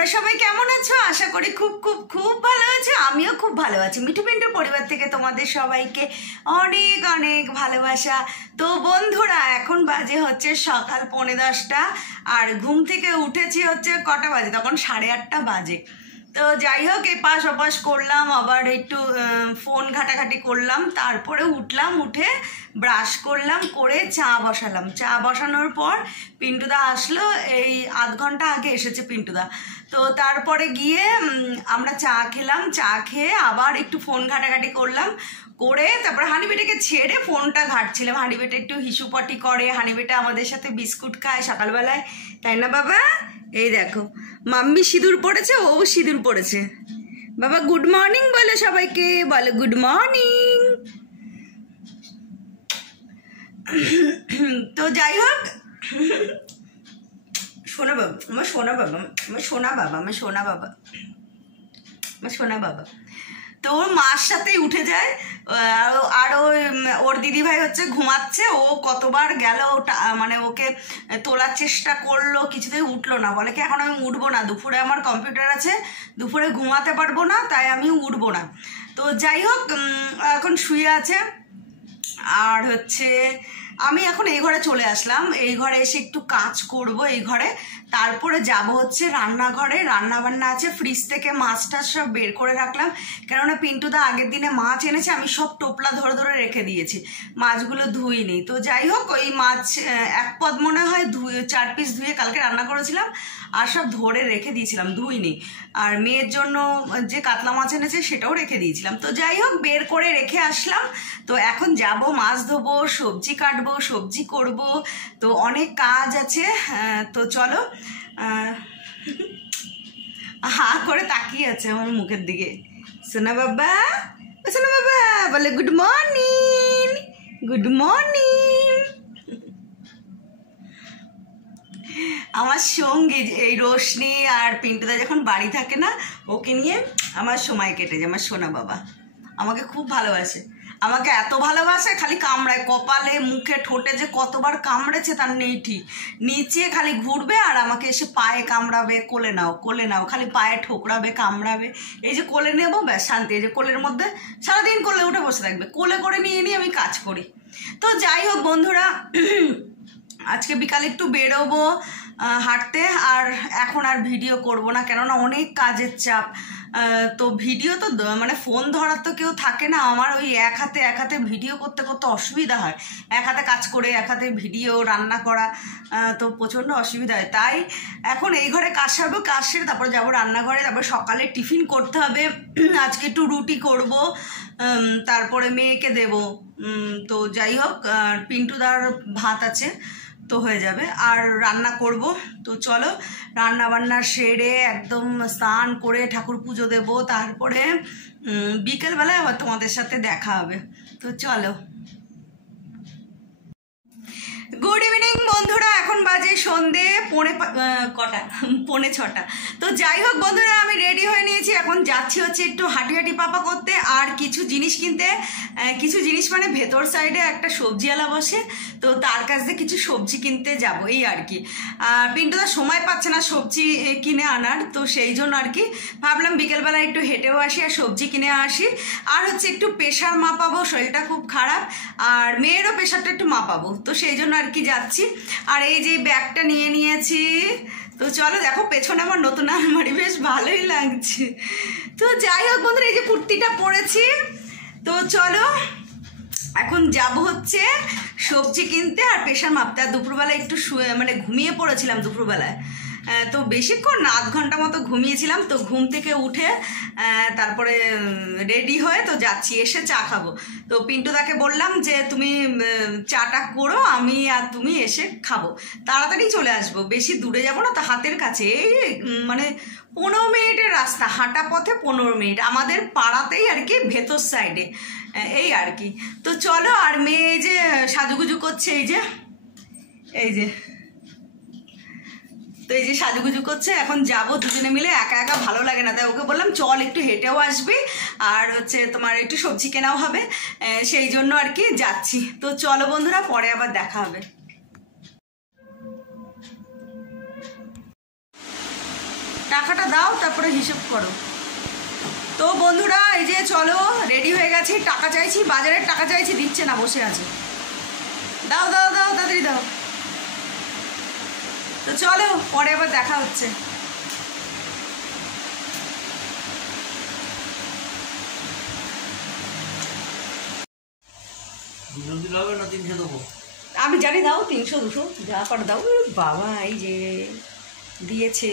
তোমরা সবাই কেমন আছো? আশা করি খুব খুব খুব ভালো আছো। আমিও খুব ভালো আছি। মিঠু পিন্টুর পরিবার থেকে তোমাদের সবাইকে অনেক অনেক ভালোবাসা। তো বন্ধুরা, এখন বাজে হচ্ছে সকাল 10:45 আর ঘুম থেকে উঠেছি হচ্ছে কটা বাজে, তখন 8:30 বাজে। তো যাই হোক, এপাশ ওপাশ করলাম, আবার একটু ফোন ঘাটাঘাটি করলাম, তারপরে উঠলাম, উঠে ব্রাশ করলাম, করে চা বসালাম। চা বসানোর পর পিন্টুদা আসলো, এই আধ ঘন্টা আগে এসেছে পিন্টুদা। তো তারপরে গিয়ে আমরা চা খেলাম, চা খেয়ে আবার একটু ফোন ঘাটাঘাটি করলাম, করে তারপর হানিবেটাকে ছেড়ে ফোনটা ঘাটছিলাম। হানিবেটা একটু হিসুপটি করে, হানিবেটা আমাদের সাথে বিস্কুট খায় সকালবেলায়, তাই না বাবা? এই দেখো, মাম্মি সিঁদুর পড়েছে, ও সিঁদুর পড়েছে। বাবা গুড মর্নিং বলো সবাইকে, বলো গুড মর্নিং। তো যাই হোক, সোনা বাবা, আমার সোনা বাবা, আমার সোনা বাবা, আমার সোনা বাবা, আমার সোনা বাবা। তো ওর মার সাথেই উঠে যায়, আর ওর দিদিভাই হচ্ছে ঘুমাচ্ছে। ও কতবার গেল, মানে ওকে তোলার চেষ্টা করলো, কিছুতেই উঠলো না। বলে কি এখন আমি উঠবো না, দুপুরে আমার কম্পিউটার আছে, দুপুরে ঘুমাতে পারবো না, তাই আমি উঠবো না। তো যাই হোক, এখন শুয়ে আছে। আর হচ্ছে আমি এখন এই ঘরে চলে আসলাম, এই ঘরে এসে একটু কাজ করব এই ঘরে, তারপরে যাব হচ্ছে রান্নাঘরে। রান্না বান্না আছে, ফ্রিজ থেকে মাছ টাছ সব বের করে রাখলাম, কেননা পিন্টুদা আগের দিনে মাছ এনেছে, আমি সব টোপলা ধরে ধরে রেখে দিয়েছি, মাছগুলো ধুইনি। তো যাই হোক, ওই মাছ এক পদ মনে হয় 4 পিস ধুয়ে কালকে রান্না করেছিলাম, আর সব ধরে রেখে দিয়েছিলাম, ধুইনি। আর মেয়ের জন্য যে কাতলা মাছ এনেছে সেটাও রেখে দিয়েছিলাম। তো যাই হোক, বের করে রেখে আসলাম। তো এখন যাব, মাছ ধোবো, সবজি কাটবো, সবজি করব, তো অনেক কাজ আছে। তো চলো, হা করে তাকিয়ে আছে আমার মুখের দিকে। সোনা বাবা, সোনা বাবা বলে গুড মর্নিং, গুড মর্নিং। আমার সঙ্গী এই রোশনি আর পিন্টুদা যখন বাড়ি থাকে না, ওকে নিয়ে আমার সময় কেটে যায়। আমার সোনা বাবা আমাকে খুব ভালোবাসে, আমাকে এত ভালোবাসে, খালি কামড়ায় কপালে, মুখে, ঠোঁটে যে কতবার কামড়েছে তার নেই ঠিক। নিচে খালি ঘুরবে আর আমাকে এসে পায়ে কামড়াবে, কোলে নাও কোলে নাও, খালি পায়ে ঠোকরাবে, কামড়াবে। এই যে কোলে নেবো, ব্যাস শান্তি। এই যে কোলের মধ্যে সারাদিন কোলে উঠে বসে থাকবে, কোলে করে নিয়ে নিয়ে আমি কাজ করি। তো যাই হোক বন্ধুরা, আজকে বিকালে একটু বেরোবো হাঁটতে, আর এখন আর ভিডিও করব না, কেননা অনেক কাজের চাপ। তো ভিডিও তো মানে ফোন ধরার তো কেউ থাকে না আমার, ওই এক হাতে ভিডিও করতে করতে অসুবিধা হয়, এক হাতে কাজ করে এক হাতে ভিডিও রান্না করা, তো প্রচণ্ড অসুবিধা হয়। তাই এখন এই ঘরে কাজ সারবো, কাজ সেরে তারপরে যাবো রান্নাঘরে, তারপরে সকালে টিফিন করতে হবে। আজকে একটু রুটি করব, তারপরে মেয়েকে দেব। তো যাই হোক, পিন্টুদার ভাত আছে, তো হয়ে যাবে, আর রান্না করব। তো চলো, রান্না বান্না সেরে একদম স্নান করে ঠাকুর পুজো দেব, তারপরে বিকেলবেলায় আবার তোমাদের সাথে দেখা হবে। তো চলো, গুড ইভিনিং বন্ধুরা, এখন বাজে সন্ধে 5:45। তো যাই হোক বন্ধুরা, আমি রেডি হয়ে নিয়েছি, এখন যাচ্ছি হচ্ছে একটু হাঁটি পাপা করতে, আর কিছু জিনিস কিনতে। কিছু জিনিস মানে ভেতর সাইডে একটা সবজিওয়ালা বসে, তো তার কাছ থেকে কিছু সবজি কিনতে যাব, এই আর কি। পিন্টুদা সময় পাচ্ছে না সবজি কিনে আনার, তো সেই জন্য আর কি ভাবলাম বিকেলবেলা একটু হেঁটেও আসি আর সবজি কিনে আসি। আর হচ্ছে একটু প্রেশার মাপাবো, শরীরটা খুব খারাপ, আর মেয়েরও প্রেশারটা একটু মাপাবো, তো সেই জন্য আর কি যাচ্ছি। আর এই যে ব্যাগটা নিয়ে নিয়েছি। তো চলো, দেখো পেছনে আমার নতুন আলমারি, বেশ ভালোই লাগছে। তো যাই হোক বন্ধুরা, এই যে কুর্তিটা পরেছি। তো চলো, এখন যাব হচ্ছে সবজি কিনতে আর প্রেশার মাপতে। আর দুপুরবেলা একটু মানে ঘুমিয়ে পড়েছিলাম দুপুরবেলায়, তো বেশিক্ষণ না, 1 ঘন্টা মতো ঘুমিয়েছিলাম। তো ঘুম থেকে উঠে তারপরে রেডি হয়ে তো যাচ্ছি, এসে চা খাবো। তো পিন্টুদাকে বললাম যে তুমি চাটা করো, আমি আর তুমি এসে খাবো, তাড়াতাড়ি চলে আসবো, বেশি দূরে যাবো না, তো হাতের কাছে, এই মানে 15 মিনিটের রাস্তা, হাঁটা পথে 15 মিনিট, আমাদের পাড়াতেই আর কি, ভেতর সাইডে, এই আর কি। তো চলো, আর মেয়ে এই যে সাজুগুজু করছে, এই যে তো এই যে সাজুগুজু করছে, এখন যাবো দুজনে মিলে, একা একা ভালো লাগে না, তাই ওকে বললাম চল একটু হেঁটেও আসবি, আর হচ্ছে তোমার একটু সবজি কেনাও হবে, সেই জন্য আর কি যাচ্ছি। তো চলো বন্ধুরা, পরে আবার দেখা হবে। টাকাটা দাও, তারপরে হিসেব করো। তো বন্ধুরা এই যে চলো রেডি হয়ে গেছি, টাকা চাইছি, বাজারের টাকা চাইছি, দিচ্ছে না, বসে আছে। দাও দাও দাও, তাড়াতাড়ি দাও। তো চলো পরে আবার দেখা হচ্ছে। আমি জানি, দাও 300 200 যা পার দাও। বাবা এই যে দিয়েছে,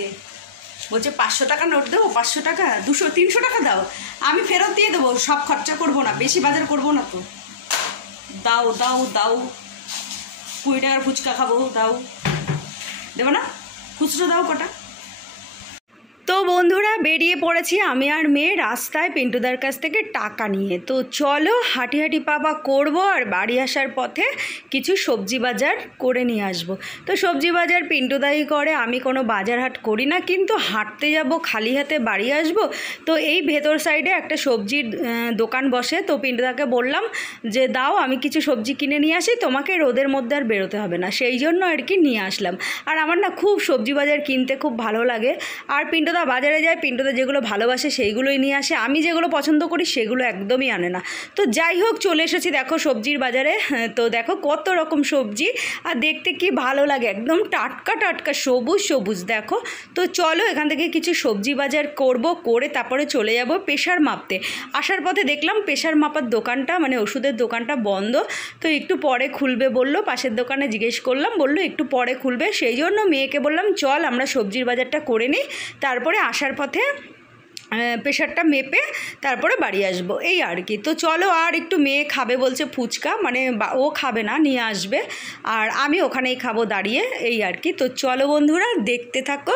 বলছে 500 টাকা নোট দেবো, 500 টাকা 200 300 টাকা দাও, আমি ফেরত দিয়ে দেবো, সব খরচা করবো না, বেশি বাজার করবো না তো। দাও দাও দাও, 20 টাকার ফুচকা খাবো, দাও। দেবো না, খুচরো দাও কটা। তো বন্ধুরা বেরিয়ে পড়েছি আমি আর মেয়ে রাস্তায় পিন্টুদার কাছ থেকে টাকা নিয়ে। তো চলো হাঁটি হাঁটি পাবা করবো, আর বাড়ি আসার পথে কিছু সবজি বাজার করে নিয়ে আসবো। তো সবজি বাজার পিন্টুদাই করে, আমি কোনো বাজার হাট করি না, কিন্তু হাঁটতে যাব খালি হাতে বাড়ি আসবো। তো এই ভেতর সাইডে একটা সবজির দোকান বসে, তো পিন্টুদাকে বললাম যে দাও আমি কিছু সবজি কিনে নিয়ে আসি, তোমাকে রোদের মধ্যে আর বেরোতে হবে না, সেই জন্য আর কি নিয়ে আসলাম। আর আমার না খুব সবজি বাজার কিনতে খুব ভালো লাগে। আর পিন্টুদা বাজারে যায়, পিন্টুদা যেগুলো ভালোবাসে সেইগুলোই নিয়ে আসে, আমি যেগুলো পছন্দ করি সেগুলো একদমই আনে না। তো যাই হোক চলে এসেছি দেখো সবজির বাজারে। তো দেখো কত রকম সবজি, আর দেখতে কি ভালো লাগে, একদম টাটকা টাটকা সবুজ সবুজ দেখো। তো চলো এখান থেকে কিছু সবজি বাজার করব, করে তারপরে চলে যাব প্রেশার মাপতে। আসার পথে দেখলাম প্রেশার মাপার দোকানটা, মানে ওষুধের দোকানটা বন্ধ। তো একটু পরে খুলবে বললো, পাশের দোকানে জিজ্ঞেস করলাম, বললো একটু পরে খুলবে। সেই জন্য মেয়েকে বললাম চল আমরা সবজির বাজারটা করে নিই, তারপরে আসার পথে প্রেশারটা মেপে তারপরে বাড়ি আসবো, এই আর কি। তো চলো, আর একটু মেয়ে খাবে বলছে ফুচকা, মানে ও খাবে না, নিয়ে আসবে, আর আমি ওখানেই খাবো দাঁড়িয়ে, এই আর কি। তো চলো বন্ধুরা দেখতে থাকো।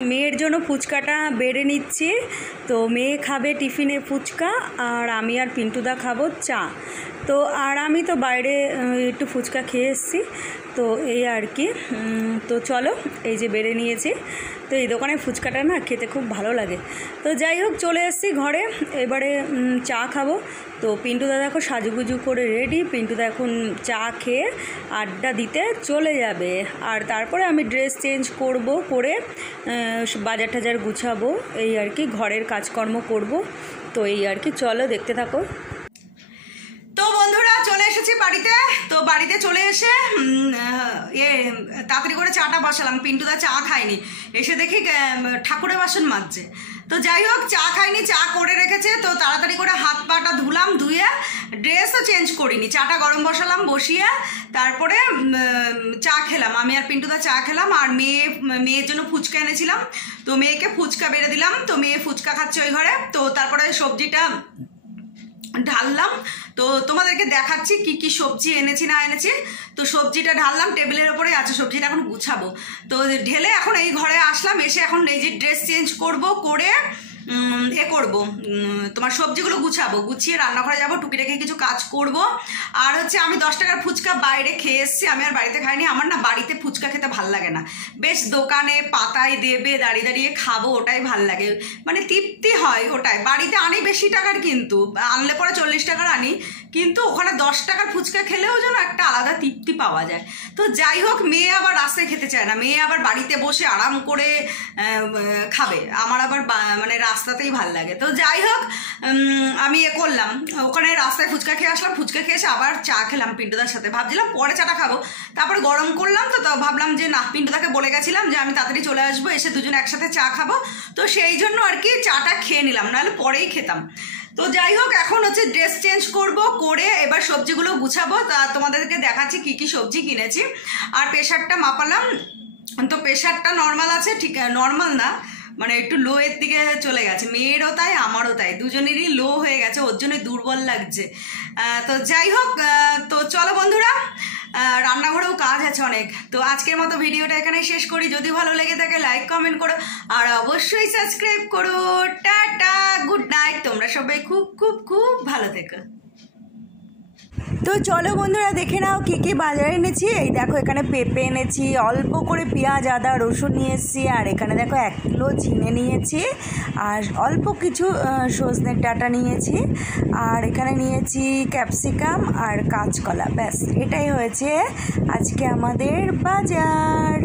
মেয়ের জন্য ফুচকাটা বেড়ে নিচ্ছি। তো মেয়ে খাবে টিফিনে ফুচকা, আর আমি আর পিন্টুদা খাবো চা। তো আর আমি তো বাইরে একটু ফুচকা খেয়ে এসেছি, তো এই আর কি। তো চলো, এই যে বেড়ে নিয়েছি। তো এই দোকানে ফুচকাটা না খেতে খুব ভালো লাগে। তো যাই হোক, চলে এসেছি ঘরে, এবারে চা খাবো। তো পিন্টুদা দেখো সাজুগুজু করে রেডি। পিন্টুদা এখন চা খেয়ে আড্ডা দিতে চলে যাবে, আর তারপরে আমি ড্রেস চেঞ্জ করব, করে বাজার টাজার গুছাবো, এই আর কি, ঘরের কাজকর্ম করব। তো এই আর কি, চলো দেখতে থাকো। তো বন্ধুরা, চলে এসেছি বাড়িতে। তো বাড়িতে চলে এসে তাড়াতাড়ি করে চাটা বসালাম। পিন্টুদা চা খায়নি, এসে দেখি ঠাকুরের বাসন মাজছে। তো যাই হোক, চা খাইনি, চা করে রেখেছে। তো তাড়াতাড়ি করে হাত পাটা ধুলাম, ধুয়ে ড্রেসও চেঞ্জ করিনি, চাটা গরম বসালাম, বসিয়ে তারপরে চা খেলাম। আমি আর পিন্টুদা চা খেলাম, আর মেয়ের জন্য ফুচকা এনেছিলাম। তো মেয়েকে ফুচকা বেড়ে দিলাম। তো মেয়ে ফুচকা খাচ্ছে ওই ঘরে। তো তারপরে সবজিটা ঢাললাম। তো তোমাদেরকে দেখাচ্ছি কি কি সবজি এনেছি না এনেছি। তো সবজিটা ঢাললাম, টেবিলের ওপরে আছে, সবজিটা এখন গুছাবো। তো ঢেলে এখন এই ঘরে আসলাম, এসে এখন এই যে ড্রেস চেঞ্জ করব, করে করবো তোমার সবজিগুলো গুছাবো, গুছিয়ে রান্নাঘরে যাবো, টুকিটাকি কিছু কাজ করব। আর হচ্ছে আমি 10 টাকার ফুচকা বাইরে খেয়ে এসেছি, আমি আর বাড়িতে খাইনি। আমার না বাড়িতে ফুচকা খেতে ভাল লাগে না, বেশ দোকানে পাতায় দেবে, দাঁড়িয়ে দাঁড়িয়ে খাবো, ওটাই ভাল লাগে, মানে তৃপ্তি হয় ওটাই। বাড়িতে আনি বেশি টাকার, কিন্তু আনলে পরে 40 টাকার আনি, কিন্তু ওখানে 10 টাকার ফুচকা খেলেও যেন একটা আলাদা তৃপ্তি পাওয়া যায়। তো যাই হোক, মেয়ে আবার রাস্তায় খেতে চায় না, মেয়ে আবার বাড়িতে বসে আরাম করে খাবে। আমার আবার মানে রাস্তাতেই ভাল লাগে। তো যাই হোক, আমি করলাম, ওখানে রাস্তায় ফুচকা খেয়ে আসলাম, ফুচকা খেয়ে এসে আবার চা খেলাম পিন্টুদার সাথে। ভাবছিলাম পরে চাটা খাবো, তারপরে গরম করলাম। তো ভাবলাম যে না, পিন্টুদাকে বলে গেছিলাম যে আমি তাড়াতাড়ি চলে আসবো, এসে দুজনে একসাথে চা খাবো। তো সেই জন্য আর কি চাটা খেয়ে নিলাম, নাহলে পরেই খেতাম। তো যাই হোক, এখন হচ্ছে ড্রেস চেঞ্জ করব, করে এবার সবজিগুলো গুছাবো। তা তোমাদেরকে দেখাচ্ছি কি কি সবজি কিনেছি। আর প্রেশারটা মাপালাম, তো প্রেশারটা নর্মাল আছে, ঠিক নর্মাল না, মানে একটু লো এর দিকে চলে গেছে। মেয়েরও তাই, আমারও তাই, দুজনেরই লো হয়ে গেছে, ওর জন্য দুর্বল লাগছে। তো যাই হোক, তো চলো বন্ধুরা, রান্নাঘরেও কাজ আছে অনেক। তো আজকের মতো ভিডিওটা এখানে শেষ করি। যদি ভালো লেগে থাকে লাইক কমেন্ট করো, আর অবশ্যই সাবস্ক্রাইব করো। টাটা, গুড নাইট, তোমরা সবাই খুব খুব খুব ভালো থেকো। তো চলো বন্ধুরা, দেখে নাও কী কী বাজারে এনেছি। এই দেখো, এখানে পেঁপে এনেছি, অল্প করে পেঁয়াজ, আদা, রসুন নিয়ে এসেছি। আর এখানে দেখো 1 কিলো ঝিঙে নিয়েছি, আর অল্প কিছু সজনের ডাঁটা নিয়েছি। আর এখানে নিয়েছি ক্যাপসিকাম আর কাঁচকলা। ব্যাস, এটাই হয়েছে আজকে আমাদের বাজার।